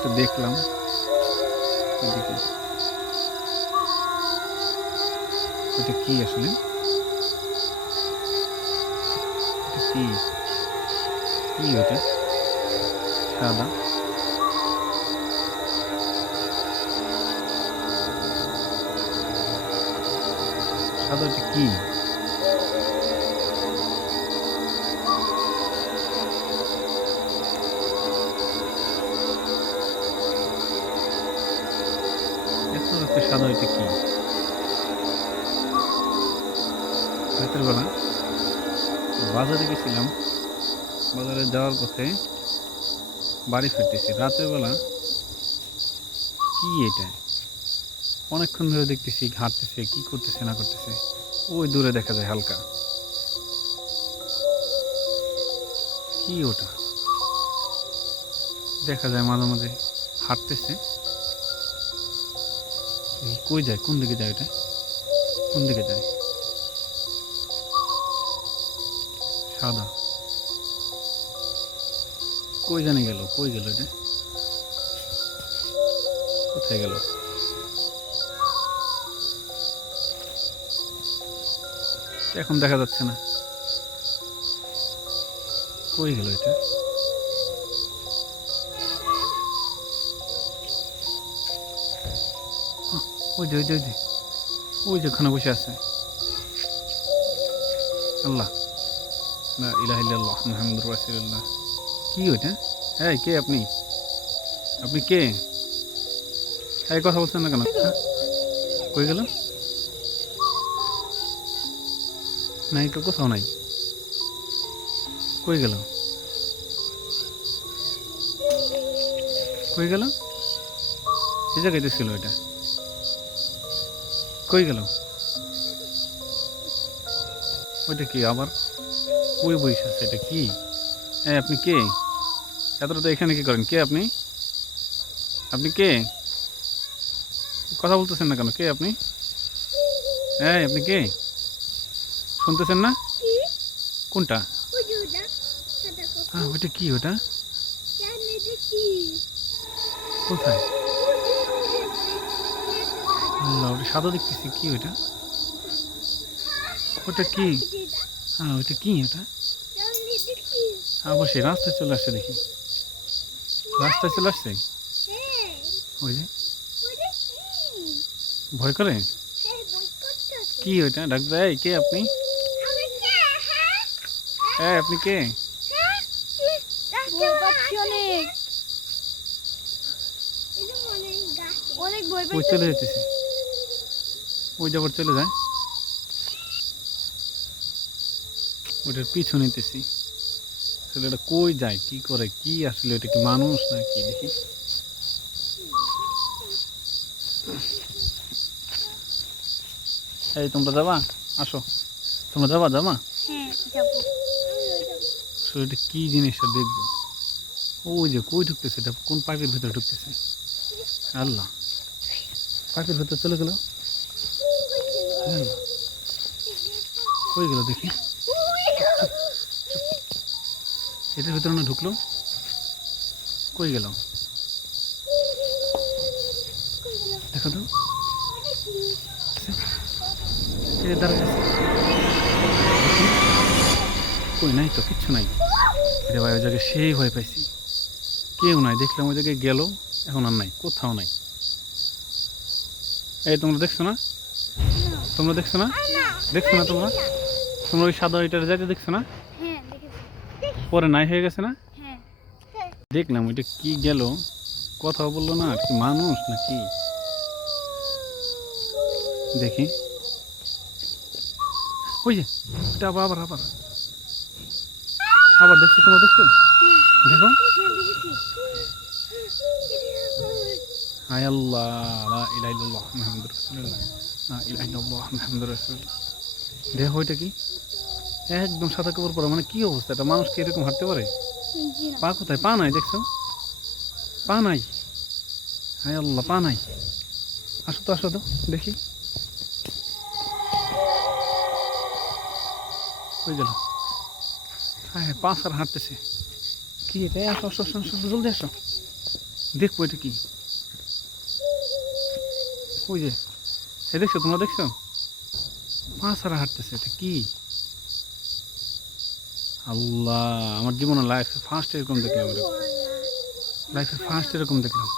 জিনিসটা দেখলাম। এটা কি আসলে? কি? কি ওটা? সাদা। সাদা এটা কি? সাদা এটা কি? রাতের বেলা বাজারে গেছিলাম। বাজারে যাওয়ার পথে বাড়ি ফিরতেছি। রাতের বেলা কি এটা? অনেকক্ষণ ধরে দেখতেছি হাঁটতেছে কি করতেছে, না করতেছে। ওই দূরে দেখা যায় হালকা। কি ওটা? দেখা যায় মাঝে মাঝে হাঁটতেছে। কই যায়? কোন দিকে যায় এটা? কোন দিকে যায়? সাদা। কই জানে গেল? কই গেল এটা? কোথায় গেল? এখন দেখা যাচ্ছে না। কই গেল এটা? ওই যে ওই যে ওই যে। ওই যে ওখানে বসে আছে। আল্লাহ। না ইলাহ ইল্লাল্লাহ মুহাম্মদুর রাসূলুল্লাহ। কি ওইটা হ্যাঁ কে আপনি? আপনি কে? এই কথা বলছেন না কেন? হ্যাঁ? কই গেল? নাই তো কোথাও নাই। কই গেল? কই গেল? এই জায়গায় ছিল এটা। কই গেল? ওইটা কি আবার? কই বইস আছে এটা কি? হ্যাঁ আপনি কে? এতটা তো এখানে কি করেন? কে আপনি? আপনি কে? কথা বলতেছেন না কেন? কে আপনি? হ্যাঁ আপনি কে? শুনতেছেন না? কোনটা? হ্যাঁ ওইটা। কি ওটা? কোথায়? আল্লাহ ওটা সাদা দেখতেছি কি ওটা ওটা কি? হ্যাঁ ওইটা কি ওটা আবার সে রাস্তায় চলে আসছে দেখি। রাস্তায় চলে আসছে ওই যে? ভয় করে? কি ওইটা? ডাক্তার কে আপনি? হ্যাঁ আপনি কে? অনেক চলে যেতেছে। ওই যাবার চলে যায়। ওটার পিছু নিতেছি। আসলে এটা কই যায় কি করে কি আসলে এটা কি মানুষ না কি দেখি। এই তোমরা যাবা? আসো। তোমরা যাবা যাবা? হ্যাঁ আসলে এটা কি জিনিসটা দেখব? ওই যে কই ঢুকতেছে এটা? কোন পাইপের ভিতরে ঢুকতেছে? আল্লাহ। পাইপের ভিতরে চলে গেল? কই গেল দেখি? এটার ভিতরে না ঢুকলো কই গেল দেখো তো। কই নাই তো, কিচ্ছু নাই। রে ভাই, ওই জায়গায় সেই ভয় পাইছি। কেউ নাই, দেখলাম ওই জায়গায় গেল, এখন আর নাই, কোথাও নাই। এই তোমরা দেখছ না? তোমরা দেখছ না? দেখছ না তোমরা? তোমরা ওই সাদা ওইটার যাইতে দেখছ না? পরে নাই হয়ে গেছে না? দেখলাম ওইটা কি গেল? কথা বলল না কি মানুষ না কি দেখি। ওই যে, এটা আবার আবার আবার। আবার দেখছ তোমরা, দেখছ? দেখো। হ্যাঁ আল্লাহ ইলাহা রাসূলুল্লাহ। দেখো ওইটা কি? একদম সাদা কাপড় পরা মানে কি অবস্থা এটা? মানুষ কি এরকম হাঁটতে পারে? পা কোথায়? পা নাই দেখছ? পা নাই। হায় আল্লাহ পা নাই। আসো তো আসো তো দেখি। হয়ে গেল হ্যাঁ পাঁচ আর হাঁটতেছে। কি এটা? আসো আসো আসো আসো, জলদি আসো। দেখব এটা কি? ওই যে এ দেখছ, তোমরা দেখছ? পা ছাড়া হাঁটতেছে, এটা কি? আল্লাহ, আমার জীবনে লাইফে ফার্স্ট এরকম দেখলাম লাইফে ফার্স্ট এরকম দেখলাম।